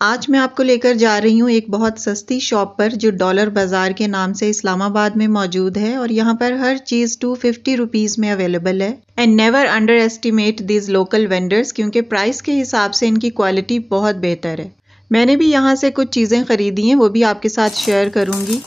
आज मैं आपको लेकर जा रही हूँ एक बहुत सस्ती शॉप पर जो डॉलर बाजार के नाम से इस्लामाबाद में मौजूद है और यहाँ पर हर चीज़ 250 रुपीज़ में अवेलेबल है। And never under estimate these local vendors क्योंकि प्राइस के हिसाब से इनकी क्वालिटी बहुत बेहतर है। मैंने भी यहाँ से कुछ चीज़ें खरीदी हैं, वो भी आपके साथ शेयर करूँगी।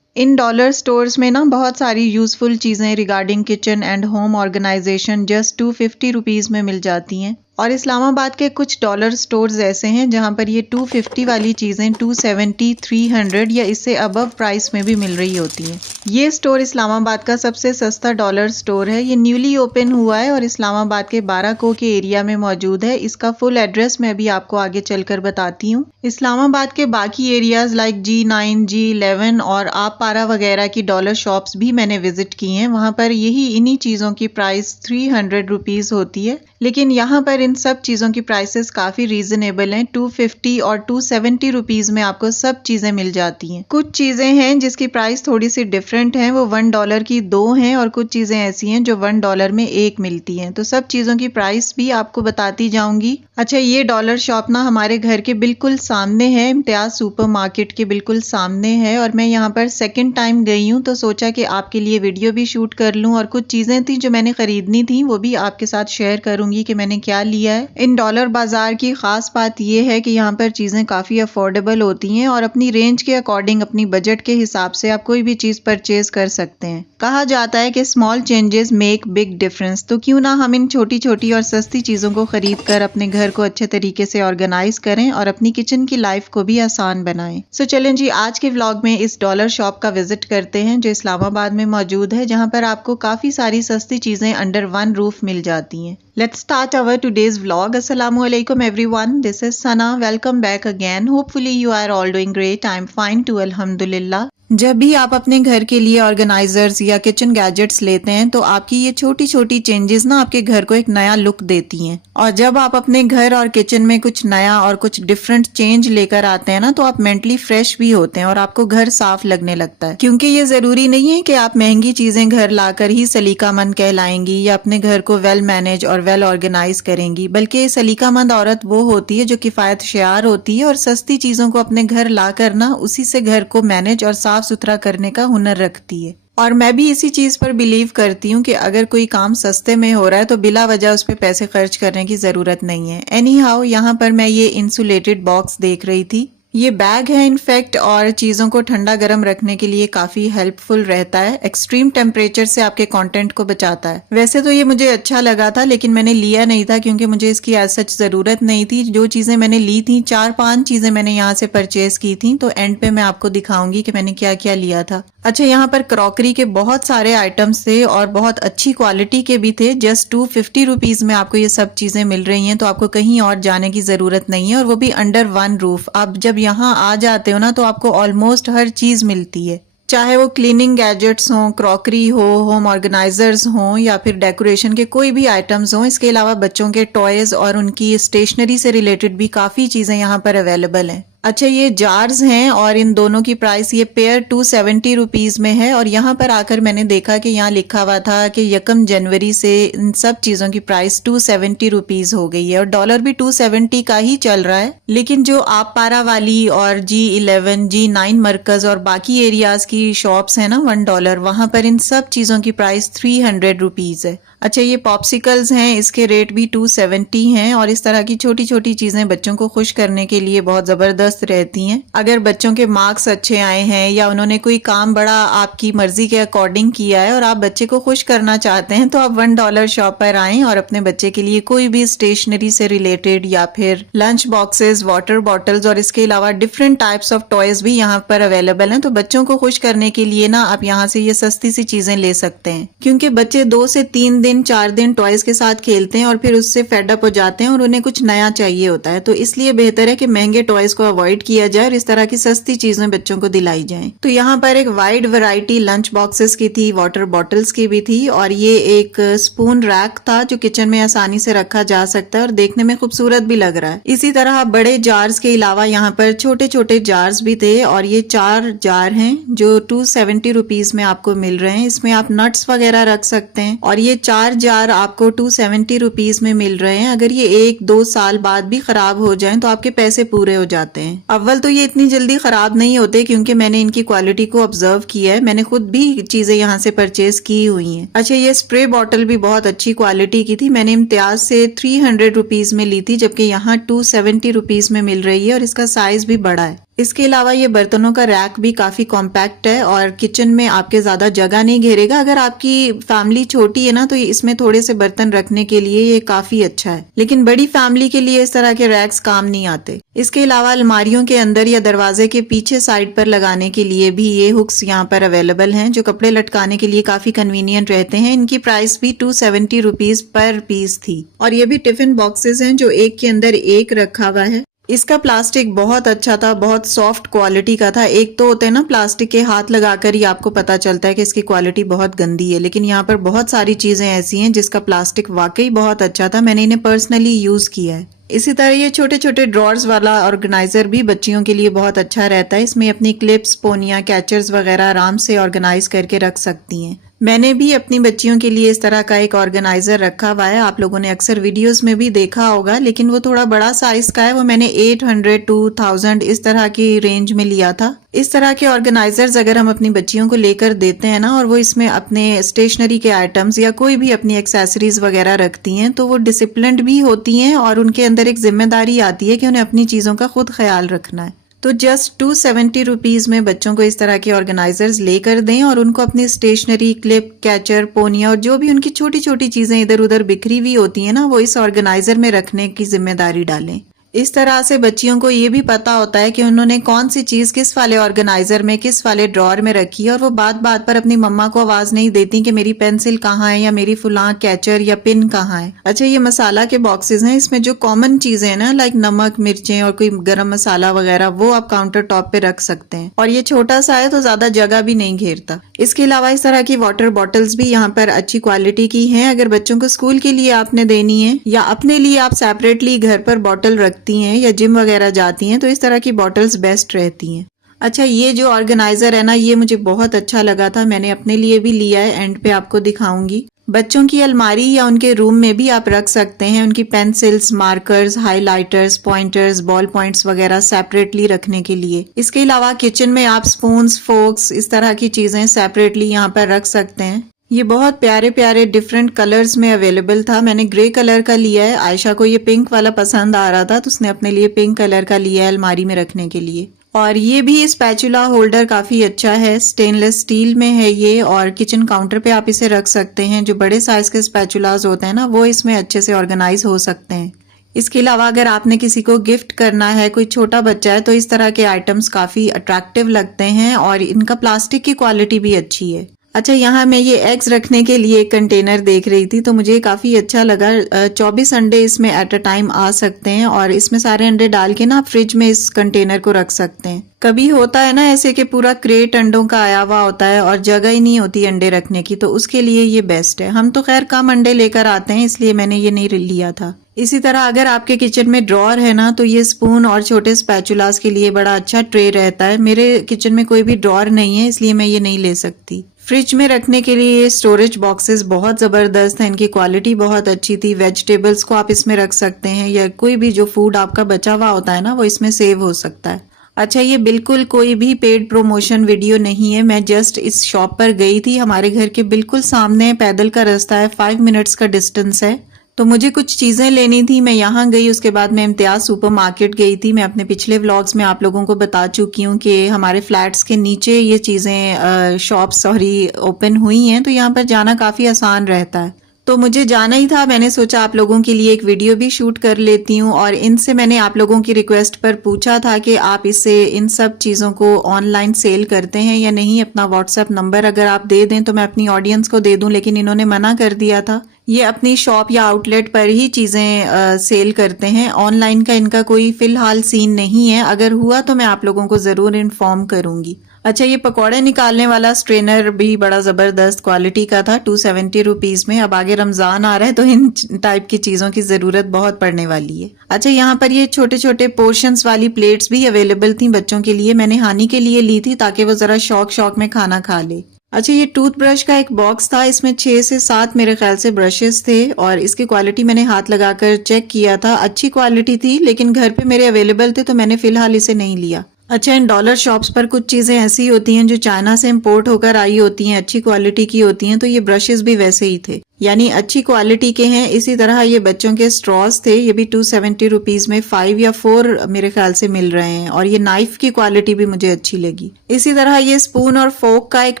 इन डॉलर स्टोर्स में ना बहुत सारी यूज़फुल चीज़ें regarding kitchen and home organisation just 250 rupees में मिल जाती हैं। और इस्लामाबाद के कुछ डॉलर स्टोर्स ऐसे हैं जहां पर ये 250 वाली चीज़ें 270, 300 या इससे अबव प्राइस में भी मिल रही होती हैं। ये स्टोर इस्लामाबाद का सबसे सस्ता डॉलर स्टोर है। ये न्यूली ओपन हुआ है और इस्लामाबाद के बाराको के एरिया में मौजूद है। इसका फुल एड्रेस मैं भी आपको आगे चलकर बताती हूँ। इस्लामाबाद के बाकी एरियाज लाइक G9, G11 और आप पारा वगैरह की डॉलर शॉप्स भी मैंने विजिट की हैं। वहां पर यही इन्हीं चीज़ों की प्राइस 300 रुपीज़ होती है, लेकिन यहाँ पर इन सब चीज़ों की प्राइसेस काफ़ी रीजनेबल हैं। 250 और 270 रुपीज़ में आपको सब चीज़ें मिल जाती हैं। कुछ चीज़ें हैं जिसकी प्राइस थोड़ी सी डिफरेंट हैं, वो $1 की 2 हैं और कुछ चीज़ें ऐसी हैं जो $1 में 1 मिलती हैं। तो सब चीज़ों की प्राइस भी आपको बताती जाऊंगी। अच्छा, ये डॉलर शॉप ना हमारे घर के बिल्कुल सामने है, इम्तियाज सुपर मार्केट के बिल्कुल सामने है और मैं यहाँ पर सेकेंड टाइम गई हूँ तो सोचा कि आपके लिए वीडियो भी शूट कर लूँ और कुछ चीज़ें थी जो मैंने खरीदनी थी वो भी आपके साथ शेयर करूंगी कि मैंने क्या लिया है। इन डॉलर बाजार की खास बात यह है कि यहाँ पर चीजें काफी अफोर्डेबल होती हैं और अपनी रेंज के अकॉर्डिंग, अपनी बजट के हिसाब से आप कोई भी चीज परचेज कर सकते हैं। कहा जाता है कि small changes make big difference, तो क्यों ना हम इन छोटी छोटी और सस्ती चीजों को खरीद कर अपने घर को अच्छे तरीके से ऑर्गेनाइज करें और अपनी किचन की लाइफ को भी आसान बनाएं। सो चलें जी, आज के व्लॉग में इस डॉलर शॉप का विजिट करते हैं जो इस्लामाबाद में मौजूद है, जहाँ पर आपको काफी सारी सस्ती चीजें अंडर वन रूफ मिल जाती हैं। Let's start our today's vlog. Assalamualaikum everyone. This is Sana. Welcome back again. Hopefully you are all doing great. I'm fine too, alhamdulillah. जब भी आप अपने घर के लिए ऑर्गेनाइजर्स या किचन गैजेट्स लेते हैं तो आपकी ये छोटी छोटी चेंजेस ना आपके घर को एक नया लुक देती हैं। और जब आप अपने घर और किचन में कुछ नया और कुछ डिफरेंट चेंज लेकर आते हैं ना तो आप मेंटली फ्रेश भी होते हैं और आपको घर साफ लगने लगता है। क्योंकि ये जरूरी नहीं है कि आप महंगी चीजें घर लाकर ही सलीकामंद कहलाएंगी या अपने घर को वेल मैनेज और वेल ऑर्गेनाइज करेंगी, बल्कि सलीकामंद औरत वो होती है जो किफायत शेयार होती है और सस्ती चीजों को अपने घर लाकर ना उसी से घर को मैनेज और साफ सुथरा करने का हुनर रखती है। और मैं भी इसी चीज पर बिलीव करती हूँ कि अगर कोई काम सस्ते में हो रहा है तो बिला वजह उस पर पैसे खर्च करने की जरूरत नहीं है। एनी हाउ, यहाँ पर मैं ये इंसुलेटेड बॉक्स देख रही थी। ये बैग है इनफैक्ट और चीज़ों को ठंडा गर्म रखने के लिए काफ़ी हेल्पफुल रहता है। एक्सट्रीम टेम्परेचर से आपके कंटेंट को बचाता है। वैसे तो ये मुझे अच्छा लगा था लेकिन मैंने लिया नहीं था क्योंकि मुझे इसकी एज सच ज़रूरत नहीं थी। जो चीज़ें मैंने ली थी, 4-5 चीज़ें मैंने यहाँ से परचेज की थी, तो एंड पे मैं आपको दिखाऊंगी कि मैंने क्या क्या लिया था। अच्छा, यहाँ पर क्रॉकरी के बहुत सारे आइटम्स थे और बहुत अच्छी क्वालिटी के भी थे। जस्ट 250 रुपीज़ में आपको ये सब चीज़ें मिल रही हैं, तो आपको कहीं और जाने की ज़रूरत नहीं है और वो भी अंडर वन रूफ। आप जब यहाँ आ जाते हो ना तो आपको ऑलमोस्ट हर चीज़ मिलती है, चाहे वो क्लीनिंग गैजेट्स हों, क्रॉकरी हो, होम ऑर्गेनाइजर्स हों या फिर डेकोरेशन के कोई भी आइटम्स हों। इसके अलावा बच्चों के टॉयज और उनकी स्टेशनरी से रिलेटेड भी काफ़ी चीज़ें यहाँ पर अवेलेबल हैं। अच्छा, ये जार्स हैं और इन दोनों की प्राइस ये पेयर 270 रुपीज़ में है। और यहाँ पर आकर मैंने देखा कि यहाँ लिखा हुआ था कि 1 जनवरी से इन सब चीज़ों की प्राइस 270 रुपीज़ हो गई है और डॉलर भी 270 का ही चल रहा है। लेकिन जो आप पारा वाली और G11, G9 मरकज और बाकी एरियाज की शॉप्स है ना $1, वहाँ पर इन सब चीज़ों की प्राइस 300 रुपीज़ है। अच्छा, ये पॉप्सिकल्स हैं, इसके रेट भी 270 हैं और इस तरह की छोटी छोटी चीजें बच्चों को खुश करने के लिए बहुत जबरदस्त रहती हैं। अगर बच्चों के मार्क्स अच्छे आए हैं या उन्होंने कोई काम बड़ा आपकी मर्जी के अकॉर्डिंग किया है और आप बच्चे को खुश करना चाहते हैं तो आप $1 शॉप पर आएं और अपने बच्चे के लिए कोई भी स्टेशनरी से रिलेटेड या फिर लंच बॉक्सेस, वाटर बॉटल्स और इसके अलावा डिफरेंट टाइप्स ऑफ टॉयज भी यहाँ पर अवेलेबल हैं। तो बच्चों को खुश करने के लिए ना आप यहाँ से ये सस्ती सी चीजें ले सकते हैं, क्योंकि बच्चे 2 से 3 दिन 4 दिन टॉयज के साथ खेलते हैं और फिर उससे फेड अप हो जाते हैं और उन्हें कुछ नया चाहिए होता है। तो इसलिए बेहतर है कि महंगे टॉयज को अवॉइड किया जाए और इस तरह की सस्ती चीजें बच्चों को दिलाई जाएं। तो यहाँ पर एक वाइड वैरायटी लंच बॉक्सेस की थी, वाटर बॉटल्स की भी थी और ये एक स्पून रैक था जो किचन में आसानी से रखा जा सकता है और देखने में खूबसूरत भी लग रहा है। इसी तरह बड़े जार्स के अलावा यहाँ पर छोटे छोटे जार्स भी थे और ये 4 जार हैं जो 270 रुपीज में आपको मिल रहे हैं। इसमें आप नट्स वगैरह रख सकते हैं और ये 4 4 जार आपको 270 रुपीज में मिल रहे हैं। अगर ये 1-2 साल बाद भी खराब हो जाएं तो आपके पैसे पूरे हो जाते हैं। अव्वल तो ये इतनी जल्दी खराब नहीं होते क्योंकि मैंने इनकी क्वालिटी को ऑब्जर्व किया है। मैंने खुद भी चीजें यहाँ से परचेज की हुई हैं। अच्छा, ये स्प्रे बॉटल भी बहुत अच्छी क्वालिटी की थी। मैंने इम्तियाज से 300 रुपीज में ली थी, जबकि यहाँ 270 रुपीज में मिल रही है और इसका साइज भी बड़ा है। इसके अलावा ये बर्तनों का रैक भी काफी कॉम्पैक्ट है और किचन में आपके ज्यादा जगह नहीं घेरेगा। अगर आपकी फैमिली छोटी है ना तो इसमें थोड़े से बर्तन रखने के लिए ये काफी अच्छा है, लेकिन बड़ी फैमिली के लिए इस तरह के रैक्स काम नहीं आते। इसके अलावा अलमारियों के अंदर या दरवाजे के पीछे साइड पर लगाने के लिए भी ये हुक्स यहाँ पर अवेलेबल हैं, जो कपड़े लटकाने के लिए काफी कन्वीनियंट रहते हैं। इनकी प्राइस भी 270 रुपीज पर पीस थी। और ये भी टिफिन बॉक्सेस हैं जो एक के अंदर एक रखा हुआ है। इसका प्लास्टिक बहुत अच्छा था, बहुत सॉफ्ट क्वालिटी का था। एक तो होते हैं ना प्लास्टिक के, हाथ लगाकर ही आपको पता चलता है कि इसकी क्वालिटी बहुत गंदी है, लेकिन यहाँ पर बहुत सारी चीजें ऐसी हैं जिसका प्लास्टिक वाकई बहुत अच्छा था। मैंने इन्हें पर्सनली यूज किया है। इसी तरह ये छोटे छोटे ड्रॉर्स वाला ऑर्गेनाइजर भी बच्चियों के लिए बहुत अच्छा रहता है। इसमें अपनी क्लिप्स, पोनिया, कैचर्स वगैरह आराम से ऑर्गेनाइज करके रख सकती हैं। मैंने भी अपनी बच्चियों के लिए इस तरह का एक ऑर्गेनाइजर रखा हुआ है। आप लोगों ने अक्सर वीडियोस में भी देखा होगा, लेकिन वो थोड़ा बड़ा साइज का है। वो मैंने 800 to 1000 इस तरह की रेंज में लिया था। इस तरह के ऑर्गेनाइजर्स अगर हम अपनी बच्चियों को लेकर देते हैं ना, और वो इसमें अपने स्टेशनरी के आइटम्स या कोई भी अपनी एक्सेसरीज वगैरह रखती हैं, तो वो डिसिप्लिन्ड भी होती हैं और उनके अंदर एक जिम्मेदारी आती है कि उन्हें अपनी चीजों का खुद ख्याल रखना है। तो जस्ट 270 रुपीज में बच्चों को इस तरह के ऑर्गेनाइजर्स लेकर दें और उनको अपनी स्टेशनरी, क्लिप, कैचर, पोनिया और जो भी उनकी छोटी छोटी चीजें इधर उधर बिखरी हुई होती हैं ना, वो इस ऑर्गेनाइजर में रखने की जिम्मेदारी डालें। इस तरह से बच्चियों को ये भी पता होता है कि उन्होंने कौन सी चीज किस वाले ऑर्गेनाइजर में, किस वाले ड्रॉर में रखी है, और वो बात बात पर अपनी मम्मा को आवाज नहीं देती कि मेरी पेंसिल कहाँ है या मेरी फुला कैचर या पिन कहाँ है। अच्छा, ये मसाला के बॉक्सेस हैं। इसमें जो कॉमन चीजें हैं ना, लाइक नमक, मिर्चें और कोई गरम मसाला वगैरह, वो आप काउंटर टॉप पे रख सकते हैं। और ये छोटा सा है तो ज्यादा जगह भी नहीं घेरता। इसके अलावा इस तरह की वाटर बॉटल्स भी यहाँ पर अच्छी क्वालिटी की हैं। अगर बच्चों को स्कूल के लिए आपने देनी है या अपने लिए आप सेपरेटली घर पर बॉटल रखती हैं या जिम वगैरह जाती हैं, तो इस तरह की बॉटल्स बेस्ट रहती हैं। अच्छा, ये जो ऑर्गेनाइजर है ना, ये मुझे बहुत अच्छा लगा था। मैंने अपने लिए भी लिया है, एंड पे आपको दिखाऊंगी। बच्चों की अलमारी या उनके रूम में भी आप रख सकते हैं उनकी pencils, markers, highlighters, pointers, ball points वगैरह सेपरेटली रखने के लिए। इसके अलावा किचन में आप स्पून्स, फोक्स, इस तरह की चीजें सेपरेटली यहाँ पर रख सकते हैं। ये बहुत प्यारे प्यारे डिफरेंट कलर्स में अवेलेबल था। मैंने ग्रे कलर का लिया है। आयशा को ये पिंक वाला पसंद आ रहा था तो उसने अपने लिए पिंक कलर का लिया है अलमारी में रखने के लिए। और ये भी स्पैचुला होल्डर काफी अच्छा है, स्टेनलेस स्टील में है ये, और किचन काउंटर पे आप इसे रख सकते हैं। जो बड़े साइज के स्पैचुलाज होते हैं ना, वो इसमें अच्छे से ऑर्गेनाइज हो सकते हैं। इसके अलावा अगर आपने किसी को गिफ्ट करना है, कोई छोटा बच्चा है, तो इस तरह के आइटम्स काफी अट्रैक्टिव लगते हैं और इनका प्लास्टिक की क्वालिटी भी अच्छी है। अच्छा, यहाँ मैं ये एग्स रखने के लिए एक कंटेनर देख रही थी तो मुझे काफी अच्छा लगा। 24 अंडे इसमें एट अ टाइम आ सकते हैं और इसमें सारे अंडे डाल के ना आप फ्रिज में इस कंटेनर को रख सकते हैं। कभी होता है ना ऐसे कि पूरा क्रेट अंडों का आया हुआ होता है और जगह ही नहीं होती अंडे रखने की, तो उसके लिए ये बेस्ट है। हम तो खैर कम अंडे लेकर आते हैं, इसलिए मैंने ये नहीं लिया था। इसी तरह अगर आपके किचन में ड्रॉर है ना, तो ये स्पून और छोटे स्पैचुलास के लिए बड़ा अच्छा ट्रे रहता है। मेरे किचन में कोई भी ड्रॉर नहीं है, इसलिए मैं ये नहीं ले सकती। फ्रिज में रखने के लिए ये स्टोरेज बॉक्सेस बहुत जबरदस्त हैं, इनकी क्वालिटी बहुत अच्छी थी। वेजिटेबल्स को आप इसमें रख सकते हैं या कोई भी जो फूड आपका बचा हुआ होता है ना, वो इसमें सेव हो सकता है। अच्छा, ये बिल्कुल कोई भी पेड प्रमोशन वीडियो नहीं है। मैं जस्ट इस शॉप पर गई थी, हमारे घर के बिल्कुल सामने पैदल का रास्ता है, 5 मिनट्स का डिस्टेंस है। तो मुझे कुछ चीजें लेनी थी, मैं यहाँ गई। उसके बाद मैं इम्तियाज सुपरमार्केट गई थी। मैं अपने पिछले व्लॉग्स में आप लोगों को बता चुकी हूँ कि हमारे फ्लैट्स के नीचे ये चीजें शॉप्स ओपन हुई हैं, तो यहाँ पर जाना काफी आसान रहता है। तो मुझे जाना ही था, मैंने सोचा आप लोगों के लिए एक वीडियो भी शूट कर लेती हूँ। और इनसे मैंने आप लोगों की रिक्वेस्ट पर पूछा था कि आप इससे इन सब चीज़ों को ऑनलाइन सेल करते हैं या नहीं। अपना व्हाट्सएप नंबर अगर आप दे दें तो मैं अपनी ऑडियंस को दे दूं, लेकिन इन्होंने मना कर दिया था। ये अपनी शॉप या आउटलेट पर ही चीज़ें सेल करते हैं। ऑनलाइन का इनका कोई फिलहाल सीन नहीं है, अगर हुआ तो मैं आप लोगों को ज़रूर इन्फॉर्म करूंगी। अच्छा, ये पकौड़े निकालने वाला स्ट्रेनर भी बड़ा ज़बरदस्त क्वालिटी का था, 270 रुपीज़ में। अब आगे रमज़ान आ रहा है तो इन टाइप की चीज़ों की ज़रूरत बहुत पड़ने वाली है। अच्छा, यहाँ पर ये छोटे छोटे पोर्शंस वाली प्लेट्स भी अवेलेबल थी बच्चों के लिए। मैंने हानि के लिए ली थी ताकि वो ज़रा शौक में खाना खा ले। अच्छा, ये टूथब्रश का एक बॉक्स था, इसमें 6 से 7 मेरे ख्याल से ब्रशेस थे और इसकी क्वालिटी मैंने हाथ लगाकर चेक किया था, अच्छी क्वालिटी थी, लेकिन घर पे मेरे अवेलेबल थे तो मैंने फिलहाल इसे नहीं लिया। अच्छा, इन डॉलर शॉप्स पर कुछ चीजें ऐसी होती हैं जो चाइना से इंपोर्ट होकर आई होती हैं, अच्छी क्वालिटी की होती हैं, तो ये ब्रशेस भी वैसे ही थे, यानी अच्छी क्वालिटी के हैं। इसी तरह ये बच्चों के स्ट्रॉस थे, ये भी 270 रुपीज में 5 या 4 मेरे ख्याल से मिल रहे हैं और ये नाइफ की क्वालिटी भी मुझे अच्छी लगी। इसी तरह ये स्पून और फोक का एक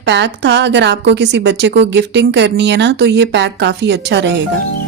पैक था, अगर आपको किसी बच्चे को गिफ्टिंग करनी है ना तो ये पैक काफी अच्छा रहेगा।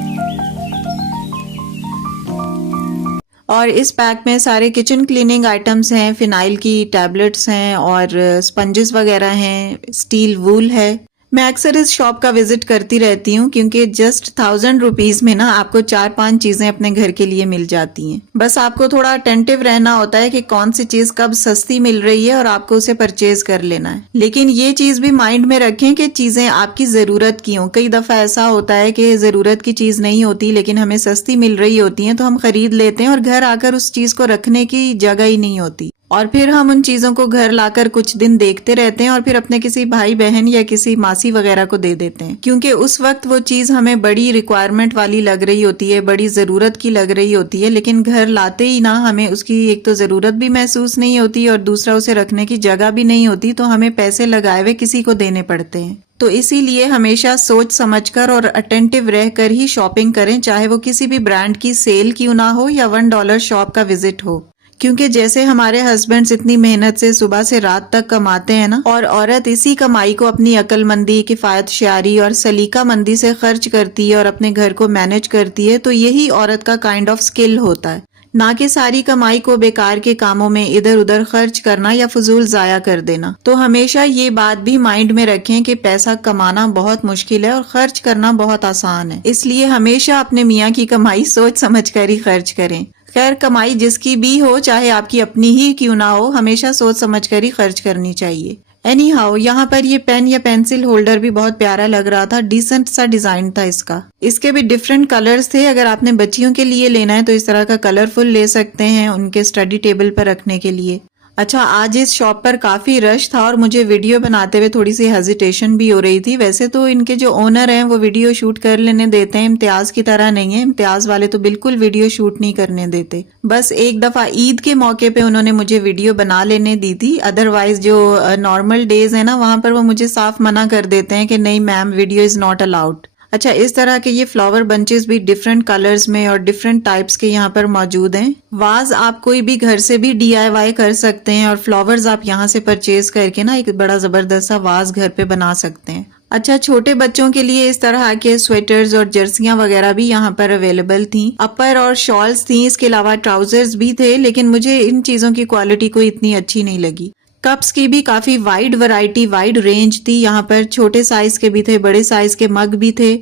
और इस पैक में सारे किचन क्लीनिंग आइटम्स हैं, फिनाइल की टैबलेट्स हैं और स्पंजेस वगैरह हैं, स्टील वूल है। मैं अक्सर इस शॉप का विजिट करती रहती हूँ क्योंकि जस्ट 1000 रुपीज में ना आपको 4-5 चीजें अपने घर के लिए मिल जाती हैं। बस आपको थोड़ा अटेंटिव रहना होता है कि कौन सी चीज कब सस्ती मिल रही है और आपको उसे परचेज कर लेना है। लेकिन ये चीज भी माइंड में रखें कि चीजें आपकी जरूरत की हों। कई दफा ऐसा होता है कि जरूरत की चीज नहीं होती लेकिन हमें सस्ती मिल रही होती है तो हम खरीद लेते हैं और घर आकर उस चीज को रखने की जगह ही नहीं होती और फिर हम उन चीजों को घर लाकर कुछ दिन देखते रहते हैं और फिर अपने किसी भाई बहन या किसी मासी वगैरह को दे देते हैं, क्योंकि उस वक्त वो चीज हमें बड़ी रिक्वायरमेंट वाली लग रही होती है, बड़ी जरूरत की लग रही होती है, लेकिन घर लाते ही ना हमें उसकी एक तो जरूरत भी महसूस नहीं होती और दूसरा उसे रखने की जगह भी नहीं होती, तो हमें पैसे लगाए हुए किसी को देने पड़ते हैं। तो इसीलिए हमेशा सोच समझकर और अटेंटिव रहकर ही शॉपिंग करें, चाहे वो किसी भी ब्रांड की सेल क्यों ना हो या $1 शॉप का विजिट हो। क्योंकि जैसे हमारे हस्बैंड्स इतनी मेहनत से सुबह से रात तक कमाते हैं ना, और औरत इसी कमाई को अपनी अक्लमंदी, किफायतशारी और सलीकामंदी से खर्च करती है और अपने घर को मैनेज करती है, तो यही औरत का काइंड ऑफ स्किल होता है, ना कि सारी कमाई को बेकार के कामों में इधर उधर खर्च करना या फजूल जाया कर देना। तो हमेशा ये बात भी माइंड में रखें कि पैसा कमाना बहुत मुश्किल है और खर्च करना बहुत आसान है, इसलिए हमेशा अपने मियाँ की कमाई सोच समझ कर ही खर्च करें। खैर, कमाई जिसकी भी हो, चाहे आपकी अपनी ही क्यों ना हो, हमेशा सोच समझ कर ही खर्च करनी चाहिए। एनी हाउ, यहाँ पर ये पेन या पेंसिल होल्डर भी बहुत प्यारा लग रहा था, डिसेंट सा डिजाइन था इसका। इसके भी डिफरेंट कलर्स थे, अगर आपने बच्चियों के लिए लेना है तो इस तरह का कलरफुल ले सकते हैं उनके स्टडी टेबल पर रखने के लिए। अच्छा, आज इस शॉप पर काफी रश था और मुझे वीडियो बनाते हुए थोड़ी सी हेजिटेशन भी हो रही थी। वैसे तो इनके जो ओनर हैं वो वीडियो शूट कर लेने देते हैं, इम्तियाज की तरह नहीं है, इम्तियाज वाले तो बिल्कुल वीडियो शूट नहीं करने देते। बस एक दफा ईद के मौके पे उन्होंने मुझे वीडियो बना लेने दी थी, अदरवाइज जो नॉर्मल डेज है ना वहां पर वो मुझे साफ मना कर देते हैं कि नहीं ma'am, video is not allowed. अच्छा, इस तरह के ये फ्लावर बंचेस भी डिफरेंट कलर्स में और डिफरेंट टाइप्स के यहाँ पर मौजूद हैं। वाज आप कोई भी घर से भी DIY कर सकते हैं और फ्लावर्स आप यहाँ से परचेज करके ना एक बड़ा जबरदस्त सा वाज घर पे बना सकते हैं। अच्छा, छोटे बच्चों के लिए इस तरह के स्वेटर्स और जर्सियां वगैरह भी यहाँ पर अवेलेबल थी। अपर और शॉल्स थी, इसके अलावा ट्राउजर्स भी थे, लेकिन मुझे इन चीजों की क्वालिटी कोई इतनी अच्छी नहीं लगी। कप्स की भी काफी वाइड वैरायटी, वाइड रेंज थी यहाँ पर, छोटे साइज के भी थे, बड़े साइज के मग भी थे।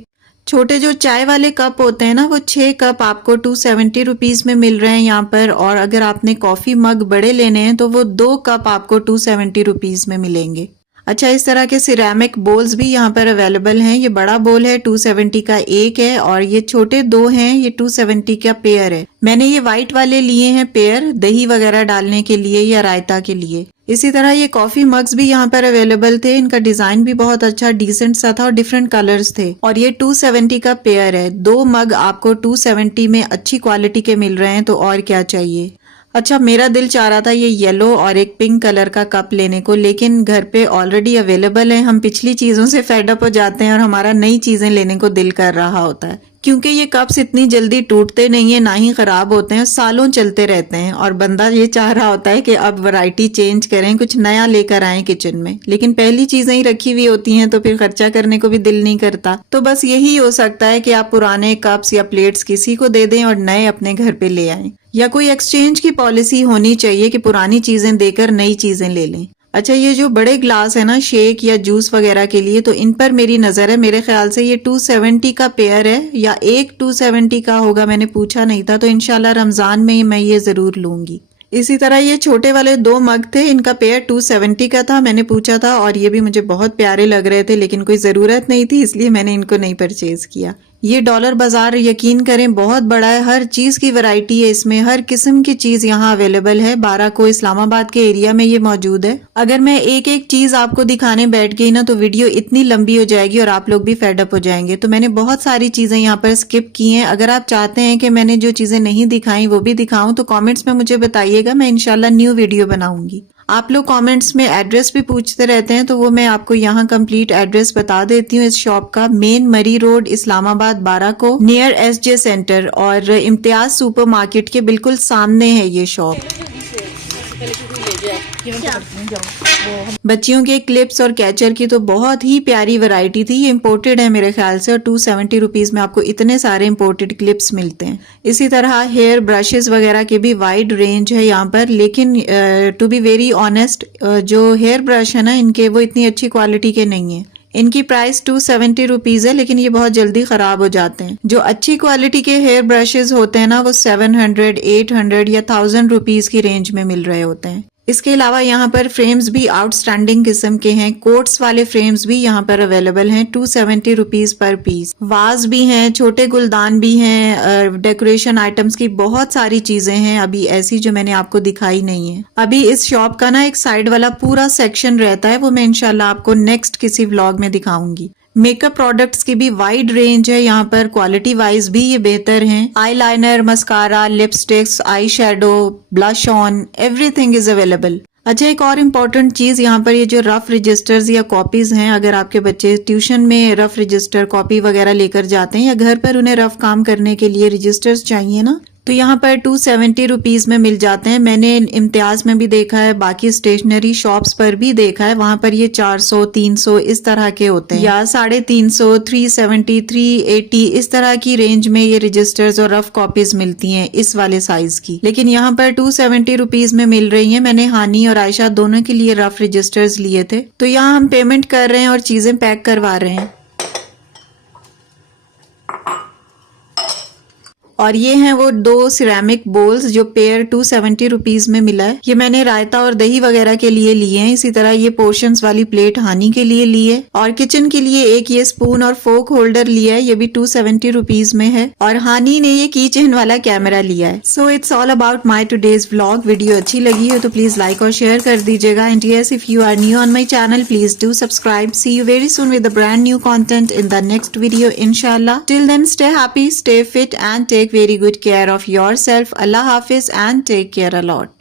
छोटे जो चाय वाले कप होते हैं ना, वो 6 कप आपको 270 रुपीज में मिल रहे हैं यहाँ पर, और अगर आपने कॉफी मग बड़े लेने हैं तो वो 2 कप आपको 270 रुपीज में मिलेंगे। अच्छा, इस तरह के सिरेमिक बोल्स भी यहाँ पर अवेलेबल हैं। ये बड़ा बोल है 270 का एक है और ये छोटे 2 हैं, ये 270 का पेयर है। मैंने ये व्हाइट वाले लिए हैं पेयर, दही वगैरह डालने के लिए या रायता के लिए। इसी तरह ये कॉफी मग्स भी यहाँ पर अवेलेबल थे, इनका डिजाइन भी बहुत अच्छा डिसेंट सा था और डिफरेंट कलर्स थे, और ये 270 का पेयर है। 2 मग आपको 270 में अच्छी क्वालिटी के मिल रहे हैं, तो और क्या चाहिए। अच्छा, मेरा दिल चाह रहा था ये येलो और एक पिंक कलर का कप लेने को, लेकिन घर पे ऑलरेडी अवेलेबल है। हम पिछली चीजों से फेड अप हो जाते हैं और हमारा नई चीजें लेने को दिल कर रहा होता है, क्योंकि ये कप्स इतनी जल्दी टूटते नहीं है, ना ही खराब होते हैं, सालों चलते रहते हैं, और बंदा ये चाह रहा होता है कि अब वैरायटी चेंज करें, कुछ नया लेकर आए किचन में, लेकिन पहली चीजें ही रखी हुई होती हैं तो फिर खर्चा करने को भी दिल नहीं करता। तो बस यही हो सकता है कि आप पुराने कप्स या प्लेट्स किसी को दे दें और नए अपने घर पे ले आएं, या कोई एक्सचेंज की पॉलिसी होनी चाहिए कि पुरानी चीजें देकर नई चीजें ले लें। अच्छा, ये जो बड़े ग्लास है ना शेक या जूस वगैरह के लिए, तो इन पर मेरी नजर है, मेरे ख्याल से ये 270 का पेयर है या एक 270 का होगा, मैंने पूछा नहीं था, तो इंशाल्लाह रमजान में मैं ये जरूर लूंगी। इसी तरह ये छोटे वाले 2 मग थे, इनका पेयर 270 का था, मैंने पूछा था, और ये भी मुझे बहुत प्यारे लग रहे थे, लेकिन कोई जरूरत नहीं थी इसलिए मैंने इनको नहीं परचेज किया। ये डॉलर बाजार यकीन करें बहुत बड़ा है, हर चीज की वैरायटी है इसमें, हर किस्म की चीज यहाँ अवेलेबल है। 12 को इस्लामाबाद के एरिया में ये मौजूद है। अगर मैं एक एक चीज आपको दिखाने बैठ गई ना तो वीडियो इतनी लंबी हो जाएगी और आप लोग भी फेड अप हो जाएंगे। तो मैंने बहुत सारी चीजें यहाँ पर स्किप की हैं। अगर आप चाहते हैं कि मैंने जो चीजें नहीं दिखाई वो भी दिखाऊं तो कॉमेंट्स में मुझे बताइएगा, मैं इंशाल्लाह न्यू वीडियो बनाऊंगी। आप लोग कमेंट्स में एड्रेस भी पूछते रहते हैं तो वो मैं आपको यहाँ कंप्लीट एड्रेस बता देती हूँ इस शॉप का। मेन मरी रोड इस्लामाबाद 12 को नियर SJ सेंटर और इम्तियाज सुपरमार्केट के बिल्कुल सामने है ये शॉप। बच्चियों के क्लिप्स और कैचर की तो बहुत ही प्यारी वैरायटी थी। ये इम्पोर्टेड है मेरे ख्याल से और 270 रुपीज में आपको इतने सारे इम्पोर्टेड क्लिप्स मिलते हैं। इसी तरह हेयर ब्रशेस वगैरह की भी वाइड रेंज है यहाँ पर, लेकिन टू बी वेरी ऑनेस्ट जो हेयर ब्रश है ना इनके वो इतनी अच्छी क्वालिटी के नहीं है। इनकी प्राइस 270 रुपीज है लेकिन ये बहुत जल्दी खराब हो जाते हैं। जो अच्छी क्वालिटी के हेयर ब्रशेस होते हैं ना वो 700, 800 या 1000 रुपीज की रेंज में मिल रहे होते हैं। इसके अलावा यहाँ पर फ्रेम्स भी आउटस्टैंडिंग किस्म के हैं। कोट्स वाले फ्रेम्स भी यहाँ पर अवेलेबल हैं 270 रुपीज पर पीस। वाज भी हैं, छोटे गुलदान भी हैं, डेकोरेशन आइटम्स की बहुत सारी चीजें हैं अभी ऐसी जो मैंने आपको दिखाई नहीं है। अभी इस शॉप का ना एक साइड वाला पूरा सेक्शन रहता है, वो मैं इंशाल्लाह आपको नेक्स्ट किसी व्लॉग में दिखाऊंगी। मेकअप प्रोडक्ट्स की भी वाइड रेंज है यहाँ पर, क्वालिटी वाइज भी ये बेहतर हैं। Eyeliner, mascara, lipsticks, eye shadow, blush on, everything is available. अच्छा, एक और इम्पॉर्टेंट चीज यहाँ पर ये जो रफ रजिस्टर्स या कॉपीज हैं, अगर आपके बच्चे ट्यूशन में रफ रजिस्टर कॉपी वगैरह लेकर जाते हैं या घर पर उन्हें रफ काम करने के लिए रजिस्टर्स चाहिए ना तो यहाँ पर 270 रुपीज में मिल जाते हैं। मैंने इम्तियाज में भी देखा है, बाकी स्टेशनरी शॉप्स पर भी देखा है, वहां पर ये 400, 300 इस तरह के होते हैं या 350, 370, 380 इस तरह की रेंज में ये रजिस्टर्स और रफ कॉपीज मिलती हैं इस वाले साइज की। लेकिन यहाँ पर 270 रुपीज में मिल रही है। मैंने हानी और आयशा दोनों के लिए रफ रजिस्टर्स लिए थे। तो यहाँ हम पेमेंट कर रहे हैं और चीजें पैक करवा रहे हैं। और ये हैं वो 2 सिरेमिक बोल्स जो पेयर 270 रुपीज में मिला है। ये मैंने रायता और दही वगैरह के लिए लिए हैं। इसी तरह ये पोर्शंस वाली प्लेट हानी के लिए ली है और किचन के लिए एक ये स्पून और फोक होल्डर लिया है, ये भी 270 रुपीज में है। और हानी ने ये की चेन वाला कैमरा लिया है। So it's all about my today's vlog. Video अच्छी लगी हो तो प्लीज लाइक और शेयर कर दीजिएगा। And yes, if you are new on my channel please do subscribe. See you very soon with a brand new content in the next video inshallah. Till then, stay happy, stay fit and take very good care of yourself. Allah Hafiz and take care a lot.